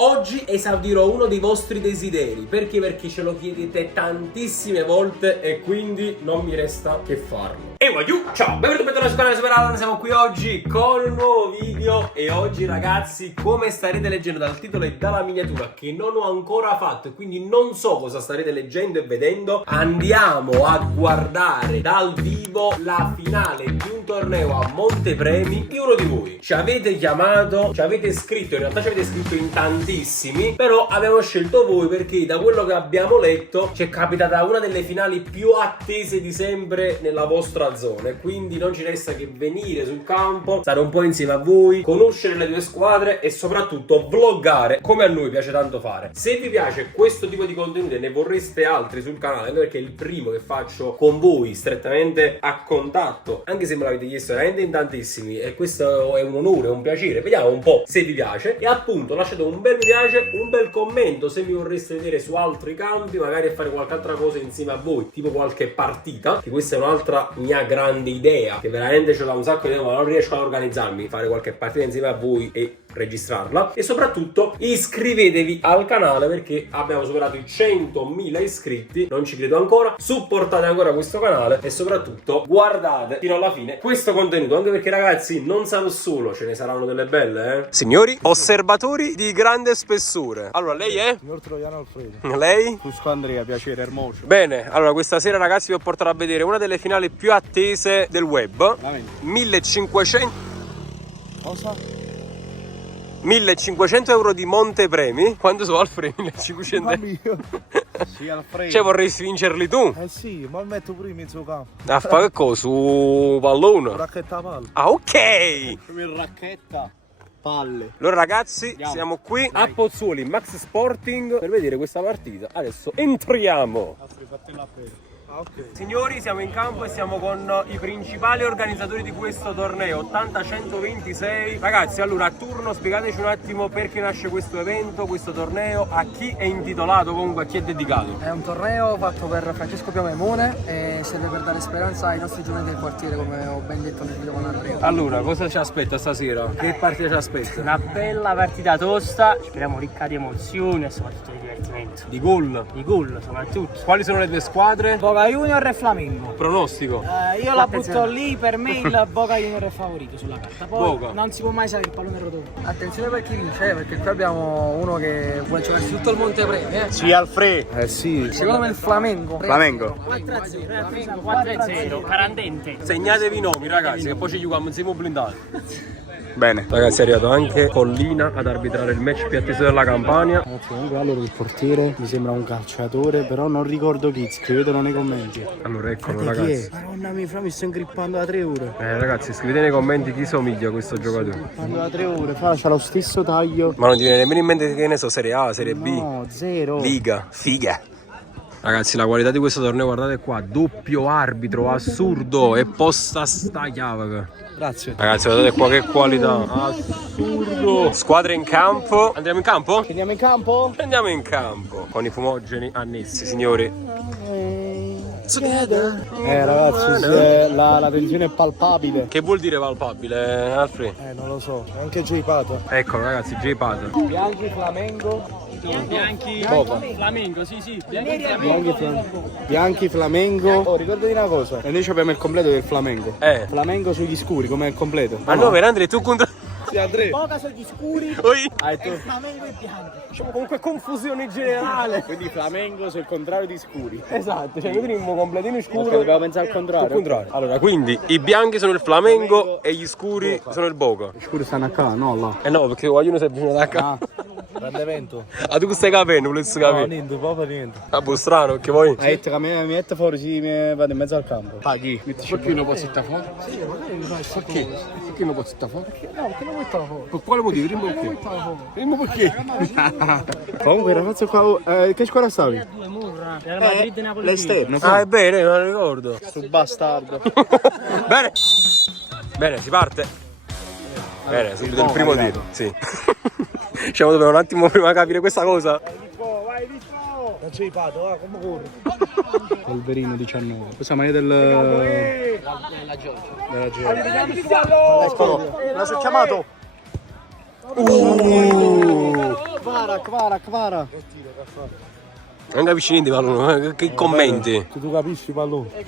Oggi esaudirò uno dei vostri desideri. Perché? Perché ce lo chiedete tantissime volte e quindi non mi resta che farlo. E voglio, ciao, benvenuti sul canale Super. Siamo qui oggi con un nuovo video. E oggi ragazzi, come starete leggendo dal titolo e dalla miniatura, che non ho ancora fatto e quindi non so cosa starete leggendo e vedendo, andiamo a guardare dal vivo la finale di un torneo a Montepremi di uno di voi. Ci avete chiamato, ci avete scritto, in realtà ci avete scritto in tantissimi, però abbiamo scelto voi perché da quello che abbiamo letto ci è capitata una delle finali più attese di sempre nella vostra zona, e quindi non ci resta che venire sul campo, stare un po' insieme a voi, conoscere le due squadre e soprattutto vloggare, come a noi piace tanto fare. Se vi piace questo tipo di contenuti e ne vorreste altri sul canale, perché è il primo che faccio con voi strettamente a contatto, anche se me l'avete chiesto veramente in tantissimi, e questo è un onore, un piacere. Vediamo un po' se vi piace, e appunto lasciate un bel mi piace, un bel commento se mi vorreste vedere su altri campi, magari fare qualche altra cosa insieme a voi, tipo qualche partita, che questa è un'altra mia grande idea, che veramente ce l'ho un sacco di tempo ma non riesco ad organizzarmi, fare qualche partita insieme a voi e registrarla. E soprattutto iscrivetevi al canale perché abbiamo superato i 100.000 iscritti, non ci credo ancora, supportate ancora questo canale e soprattutto guardate fino alla fine questo contenuto, anche perché ragazzi non sarò solo, ce ne saranno delle belle, signori osservatori di grande spessore. Allora lei è? Signor Troiano Alfredo. Lei? Fusco Andrea, piacere, Ermocio. Bene, allora questa sera ragazzi vi ho portato a vedere una delle finali più attese del web. 1500 Cosa? 1500 euro di Montepremi. Quanto sono Alfredo? 1500 euro? Sì, Alfredo. Cioè vorresti vincerli tu? Eh sì, ma lo metto pure in mezzo campo. A fare che cosa? Su pallone? Racchetta palla. Ah, ok! Come racchetta palle. Allora ragazzi, Andiamo. siamo qui a Pozzuoli Max Sporting per vedere questa partita. Adesso entriamo. Ok. Signori, siamo in campo e siamo con i principali organizzatori di questo torneo 80-126. Ragazzi, allora a turno spiegateci un attimo perché nasce questo evento, questo torneo, a chi è intitolato, comunque a chi è dedicato. È un torneo fatto per Francesco Piamemone e serve per dare speranza ai nostri giovani del quartiere, come ho ben detto nel video con Andrea. Allora, cosa ci aspetta stasera? Che partita ci aspetta? Una bella partita tosta, speriamo ricca di emozioni e soprattutto di divertimento. Di gol. Di gol soprattutto. Quali sono le due squadre? Boca Junior e Flamengo. Pronostico. Io la butto lì, per me il Boca Junior è favorito sulla carta. Poi Boca. non si può mai sapere il pallone rotondo. Attenzione per chi vince, perché qui abbiamo uno che vuole giocare tutto il Montepremi. Sì, Alfredo. Eh sì. Secondo me il Flamengo. Flamengo. 4-0, 4-0, carandente. Segnatevi i nomi ragazzi, che poi ci giochiamo insieme blindati. Bene. Ragazzi, è arrivato anche Collina ad arbitrare il match più atteso della Campania. Ragazzi, comunque allora il portiere mi sembra un calciatore, però non ricordo chi, scrivetelo nei commenti. Allora eccolo Chi ragazzi. è? Madonna mia, fra mi sto ingrippando da 3 ore. Ragazzi, scrivete nei commenti chi somiglia a questo giocatore. Quando da 3 ore, fa, c'ha lo stesso taglio. Ma non ti viene nemmeno in mente che ne so, Serie A, Serie B, No, zero. Liga, figa. Ragazzi, la qualità di questo torneo, guardate qua, doppio arbitro, assurdo, e posta sta chiave. Grazie. Ragazzi, guardate qua che qualità, assurdo. Squadre in campo, andiamo in campo? Andiamo in campo? Andiamo in campo, con i fumogeni annessi, signori. Ragazzi, la tensione è palpabile. Che vuol dire palpabile, Alfred? Non lo so, anche J Pato. Eccolo ragazzi, J Pato. Bianchi, Flamengo. Bianchi, Boca. Flamengo, sì sì. Bianchi, Flamengo. Oh, ricordati una cosa. E noi abbiamo il completo del Flamengo. Flamengo sugli scuri, come il completo. Ma no, Andrea, tu contro... Sì, Andrea. Boca sugli scuri Oi. e Flamengo e bianchi. Diciamo comunque confusione generale. Quindi Flamengo sul contrario di scuri. Esatto, cioè noi teniamo completino scuro. Dobbiamo pensare al contrario. Allora, quindi i bianchi sono il Flamengo e gli scuri sono il Boca. Gli scuri stanno a casa, no là. Eh no, perché vogliono si avvicina da casa. Grande evento. Ah, tu stai capendo, volessi capire? niente, proprio niente. Ah, boh, strano, perché poi... Hai detto che mi mette fuori, sì, mi vado in mezzo al campo. Paghi. Perché non posso stare fuori? Sì, magari mi fai sta Perché? cosa. Perché non posso stare fuori? No, perché non mettono fuori? Per quale motivo? Dimmi perché. Dimmi perché. Comunque ragazzi qua, che scuola stavi? Due murra. Real Madrid e Napoli. L'esterno. Ah, è bene, non ricordo. Sto bastardo. Bene. Bene, si parte. Bene, subito il primo tiro. Sì. Diciamo, dobbiamo un attimo prima capire questa cosa. Vai di qua. Non c'è Pato, va, come corri? Polverino 19. Questa maglia della Giorgia. Della Giorgia. Eccolo. L'ha chiamato. Kvara. Non vicini di pallone, che commenti? Tu capisci pallone?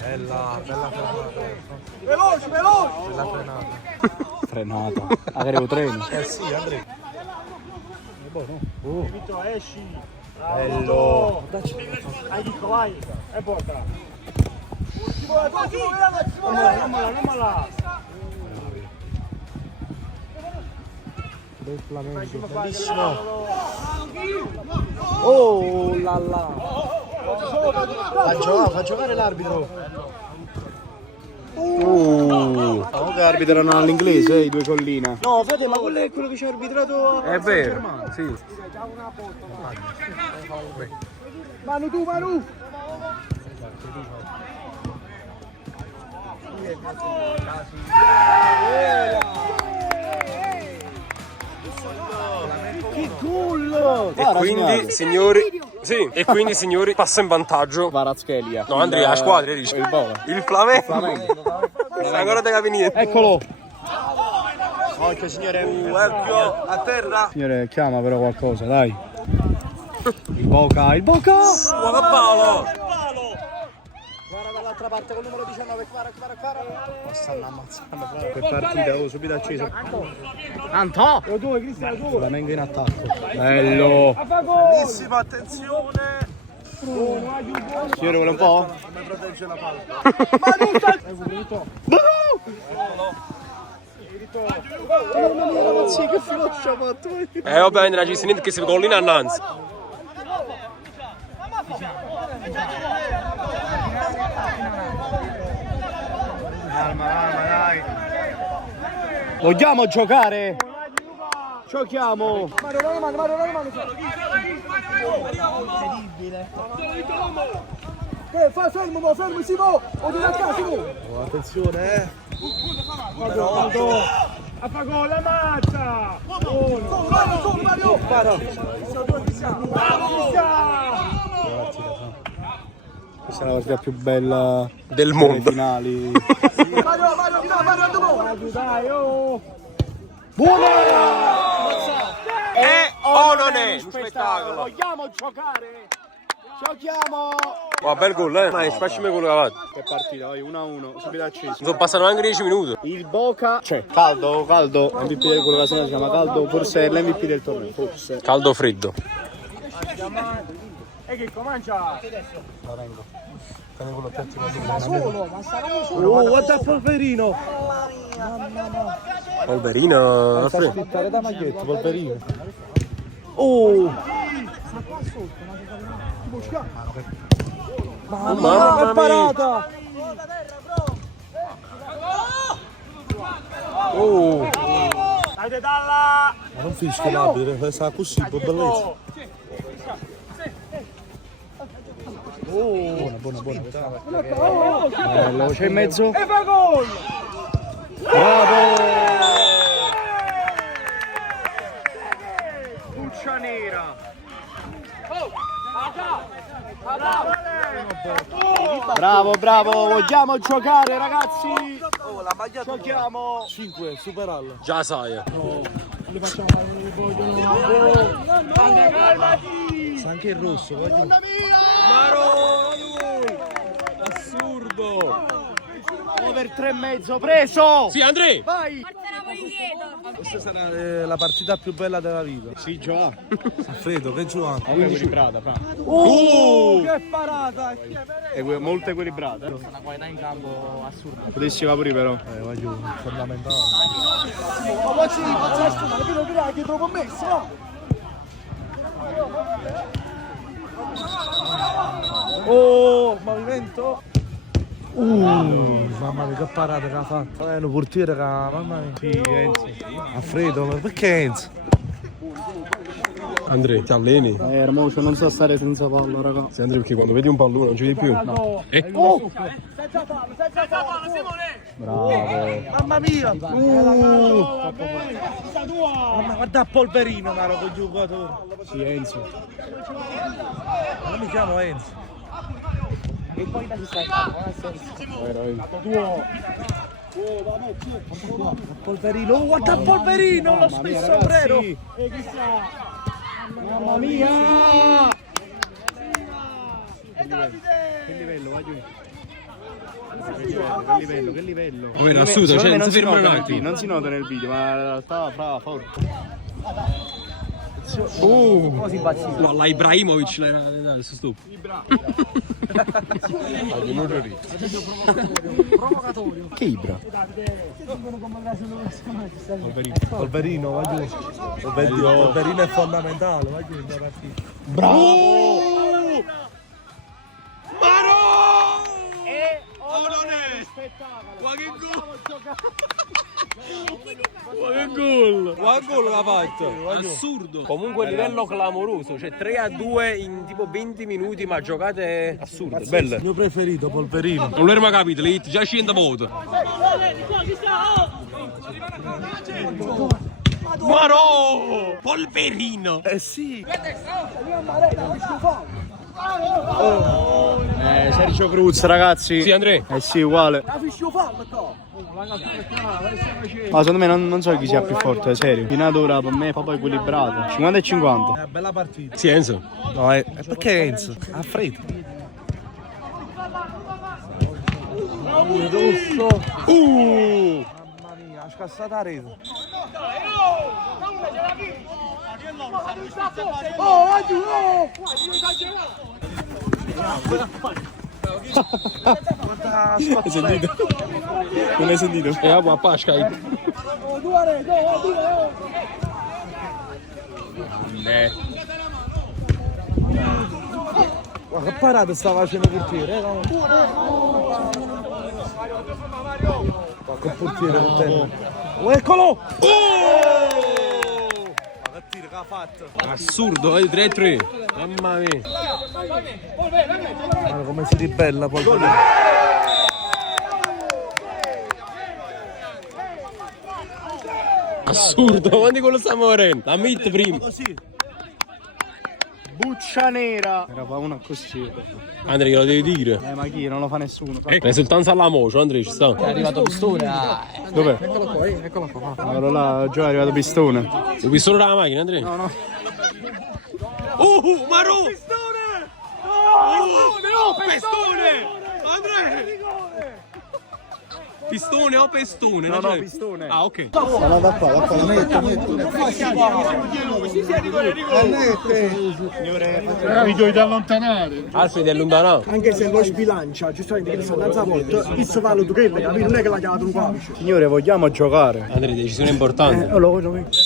Bella veloce! Bella frenata. Avevo treno. Sì, Andrea. È buono. Vito, esci. Bello. Hai dico, vai. E porta. Non mala. Bellissimo. Oh la la. Fa giocare l'arbitro. Comunque arbitrano all'inglese, i due colline. No, frate, ma quello è quello che ci ha arbitrato. È vero, sì. Manu. Che gol! E quindi signori passa in vantaggio Kvaratskhelia. No, Andrea, la squadra dice. Il Flamengo. Ancora te capi niente. Eccolo. Occhio signore. A terra. Signore, chiama però qualcosa, dai. Il Boca. Buona Paolo. Guarda dall'altra parte col numero 19, Kvara. Ma stanno ammazzando che partita, subito acceso. Anto! Flamengo in attacco. Bello! Bellissima, attenzione. Signore, vuole un po'? Come protegge la palla. Sì, che filoccia ha fatto? Vabbè, non ci niente che si collina annanzi. Calma, dai. Vogliamo giocare? Giochiamo. Mano. Incredibile. Fermo, si può. Attenzione, A fa gol la mazza. Solo Mario. Questa è la partita più bella Del mondo. Finali. Mario, dai, oh. Buona! O non è un spettacolo. Vogliamo giocare? Giochiamo! Bel gol, Ma facciami quello che ha fatto. Che partita, vai 1-1, subito acceso. Sono passati anche 10 minuti. Il Boca, caldo, MVP di quello che si chiama caldo, forse è l'MVP del torneo, forse. Caldo o freddo. E che comincia? Guarda Polverino! Polverino. Aspettare da maglietta, Polverino. Oh! Mamma parata! Oh! Dai, dalla! Ma non fischia l'arbitro, sta così, per bellezza. Buona. Bello, c'è in mezzo. E fa gol! Bravo! Cuccia nera. Bravo, vogliamo giocare ragazzi? Giochiamo. 5, superalla. Già sai. Sa anche il rosso, voglio. Assurdo. Over 3,5 preso. Sì, Andrea. Vai. Questa sarà la partita più bella della vita. Sì, già. Alfredo, che gioca? 11 equilibrata, Che parata! e molto equilibrata. Una qualità in campo assurda. Potessi pure però. Voglio fondamentale. Ma facci ma vedo che trovo messo, no? Oh, movimento. Mamma mia, che parata che ha fatto. Un portiere che mamma mia. Sì, Enzo. Alfredo, ma perché Enzo? Andrea, ti alleni? Ermocio, non so stare senza palla, raga. Sì, Andrea, perché quando vedi un pallone non ci vedi più. No. Oh! Senza palla, Simone! Bravo. Mamma mia! Mamma, guarda Polverino, caro, con giocatore. Sì, Enzo. Non mi chiamo Enzo. E poi da si sta in campo, non ha senso. Polverino, guarda il Polverino, lo stesso obrero. Mamma mia! Che livello, va giù. Che livello. Poi assurdo, cioè non si ferma un attimo. Non si nota nel video, ma stava brava, forte. Come si impazzisce? No, la Ibrahimovic l'ha adesso stop. Provocatorio. Che Ibra? Polverino, va giù. Polverino è fondamentale, va giù in una partita. Bravo! Quale gol l'ha fatto? Assurdo. Comunque livello clamoroso, cioè 3-2 in tipo 20 minuti, ma giocate assurde, belle. Il mio preferito, Polverino. Non l'ero mai capito, le hit già 100 volte. Maro! Polverino! Eh sì. Sergio Cruz, ragazzi. Sì, Andrea. Eh sì, uguale. Ma secondo me non so chi sia più forte, serio. Finatura per me è proprio equilibrata. 50 e 50. È una bella partita. Sì, Enzo. No, è perché Enzo? Ha freddo. Rosso. Mamma mia, ha scassato la rete. Hai sentito? Non hai sentito? Ma Pasca. Guarda che parata sta facendo il portiere, Qualche portiere per te. Eccolo! Ma che tiro che ha fatto? Assurdo, 3-3. Mamma mia. Guarda come si ribella poi. Assurdo, quanti quello stiamo morendo? La mit prima. Buccia nera. Era fa una così. Andrea, lo devi dire. Ma chi? Non lo fa nessuno. Risultanza alla mocio, Andrea, ci sta. È arrivato Pistone. Dov'è? Eccolo qua, eccolo qua. Allora là, già è arrivato Pistone. Ho visto solo la macchina, Andrea? No. Maro! Pistone! No, Pistone! Andrea! Pistone o pestone? No, Pistone. Ah, ok. Mi devi allontanare. Alfred è lontano. Anche se lo sbilancia, giustamente che sta andando a volta, il valuto quello, capito? Non è che l'ha chiamato un qualice. Signore, vogliamo giocare? Andrea, decisione importante. Lo voglio mettere.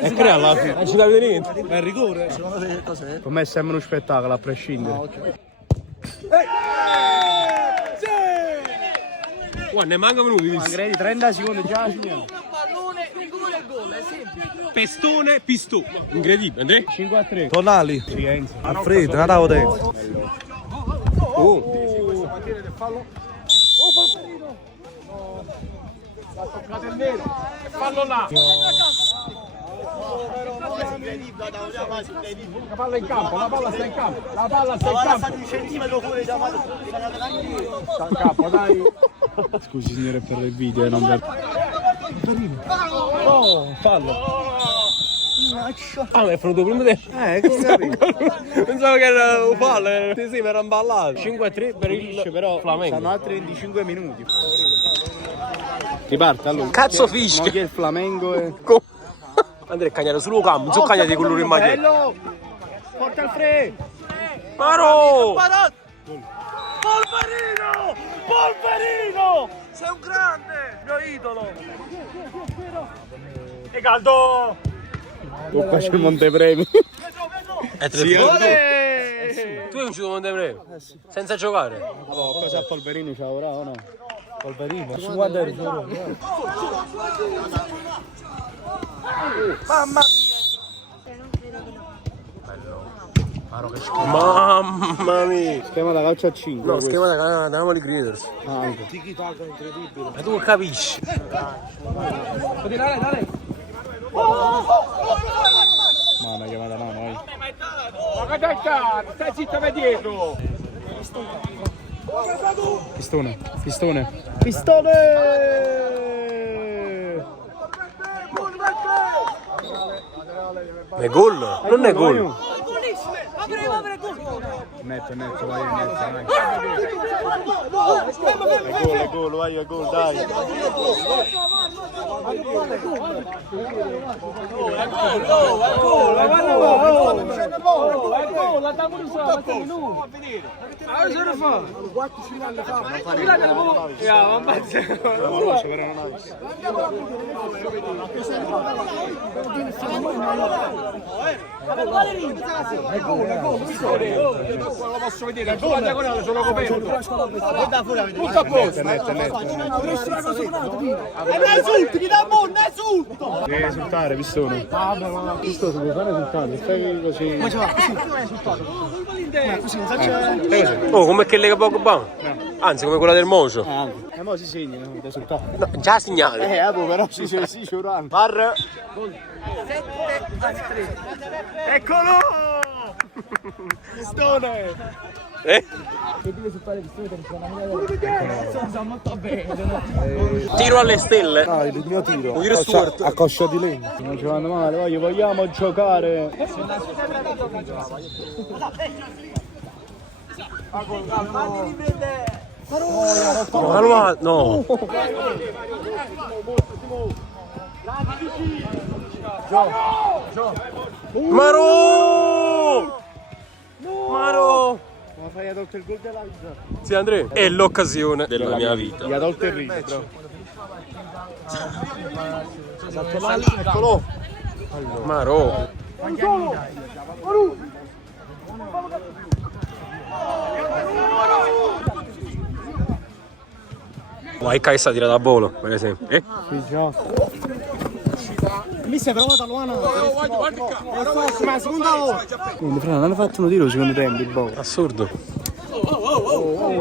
E crea alla fine. Non ci dà vedere niente. È il rigore. Per me sembra uno spettacolo, a prescindere. Guarda, ne manca minuti. Mangredi 30 secondi già, signore. Pallone, rigore e gol, è semplice. Pestone, pistone. Incredibile, Andrea. 5-3. Tonali. Sì, Enzo. Alfredo, non avevo dentro. Fallo là. La palla in campo, la palla sta in campo. La palla sta in campo, dai. Scusi, signore, per il video, non per... Oh, fallo. Ah, ma è venuto prima te. Che capito? Pensavo che era un fallo. Sì, mi era imballato. 5-3 per il Però Flamengo. stanno altri 25 minuti. Riparte allora. Cazzo fischia. No, che il Flamengo è... Andrea è cagnato sullo campo, non so cagnati di colore in maglietta. Bello! Porta il fre! Maro! Polverino! Polverino! Sei un grande! Mio idolo! E caldo! Oh, qua c'è il Montepremi. È 3 Tu hai uscito Montepremi? Senza giocare? Oh, cosa a Polverino c'ha ora o no? Polverino, 50 euro. Mamma Mamma mia! Schema da calcio a 5. No, schema da Canavoli Creators. Ah, anche. Tiki-taka incredibile. Ma tu capisci? Mamma chiamata mano, vai. Stai zitto per dietro. Pistone. È gol? Non è gol. Netto, vai. È gol, vai, è gol, dai. Lo posso vedere, tu la diagonale sono coperto. Guarda fuori a vedere. Tutto a posto. Netto. Devi esultare, Pistone. Pistone, devi fare esultare. Fai così. Ma Oh, come che lega Pogba? Anzi, come quella del Mocio. mo si segna, no? Da esultare. No, già segnale. Però si giurano. Bar. Eccolo! Pistone! Tiro alle stelle. Dai, il mio tiro. Un tiro Stuart. A coscia di legno. Non ci vanno male, vogliamo giocare. No. Maro! Ma fai a tolto il gol della vita. Sì, Andrea, è l'occasione della mia vita. Gli ha tolto il ritmo, bro. Eccolo. Maro. Vai Caissa tira da volo, per esempio. Sì, già. Mi sei provato a Luana. Ma seconda volta. Quindi, Fra, non hanno fatto uno tiro secondo tempo, il boh. Assurdo.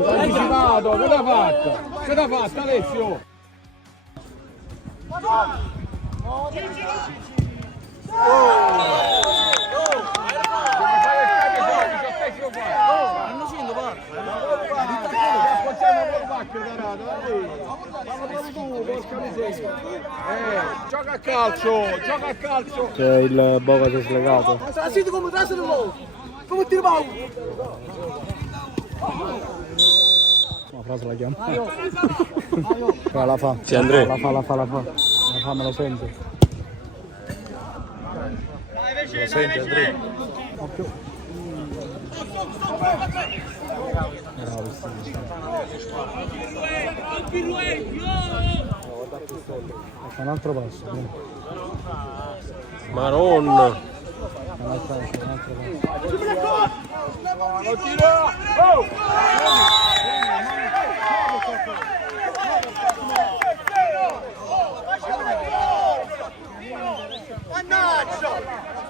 Anticipato, che l'ha fatta? Che l'ha fatta Alessio? Gioca a calcio, gioca a calcio. C'è il Boca si è slegato. Come ti ripago? Ma Fra se la chiama. Fra, la fa. Sì, Andrea. La fa, me lo sento. Lo senti, Andrea? Fa un altro passo. Maron. Un altro passo.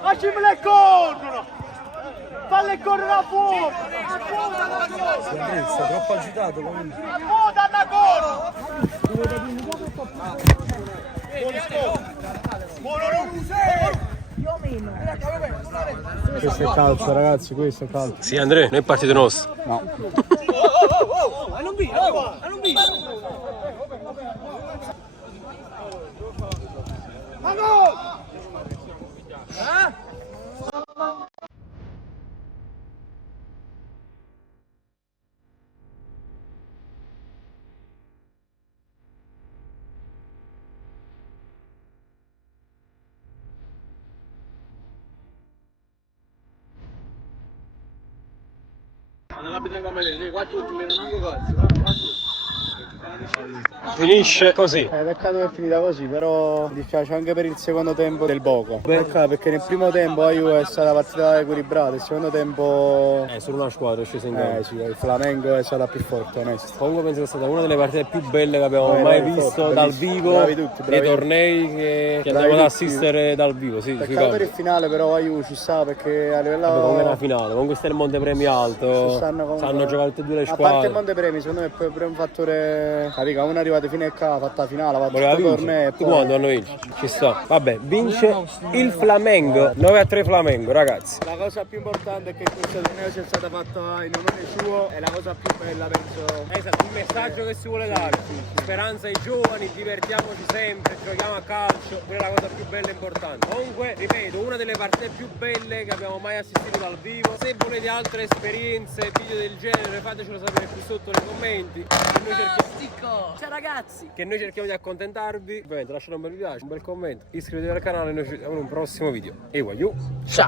Lasciamole corrono! Falle correre a fuoco! Andrea, sei troppo agitato. Danna corro! Questo è calcio, ragazzi, questo è calcio. Sì, Andrea, non è partito nostro. No. Non vi! Finisce così. Peccato che è finita così, però mi dispiace anche per il secondo tempo del Boca. Peccato perché nel primo tempo la Juve è stata partita equilibrata, il secondo tempo Solo una squadra è scesa in campo. sì, il Flamengo è stata più forte, onesto. Comunque penso che sia stata una delle partite più belle che abbiamo mai visto dal vivo, bravi tutti, bravi nei tornei che andiamo ad tutti. assistere dal vivo. Sì, sui Peccato per campi. il finale, però la Juve ci sta perché a livello... Comunque la finale, comunque sta il Montepremi alto, stanno sanno giocare tutte e due le A parte il squadre. Montepremi, secondo me è pure un fattore... Capica, uno arriva arrivati fino a qua, fatta finale, ha Voleva fatto vincere. torneo e Tu poi... quando hanno vinto? Ci sta. Vabbè, vince il Flamengo. 9-3 Flamengo, ragazzi. La cosa più importante è che questo torneo sia stato fatto in nome suo, è la cosa più bella, penso. Esatto, il messaggio che si vuole dare. Speranza ai giovani, divertiamoci sempre, giochiamo a calcio, quella è la cosa più bella e importante. Comunque, ripeto, una delle partite più belle che abbiamo mai assistito dal vivo. Se volete altre esperienze, video del genere, fatecelo sapere qui sotto nei commenti. Ciao ragazzi! Che noi cerchiamo di accontentarvi. Ovviamente lasciate un bel mi piace, un bel commento, iscrivetevi al canale e noi ci vediamo in un prossimo video. E voglio. Ciao!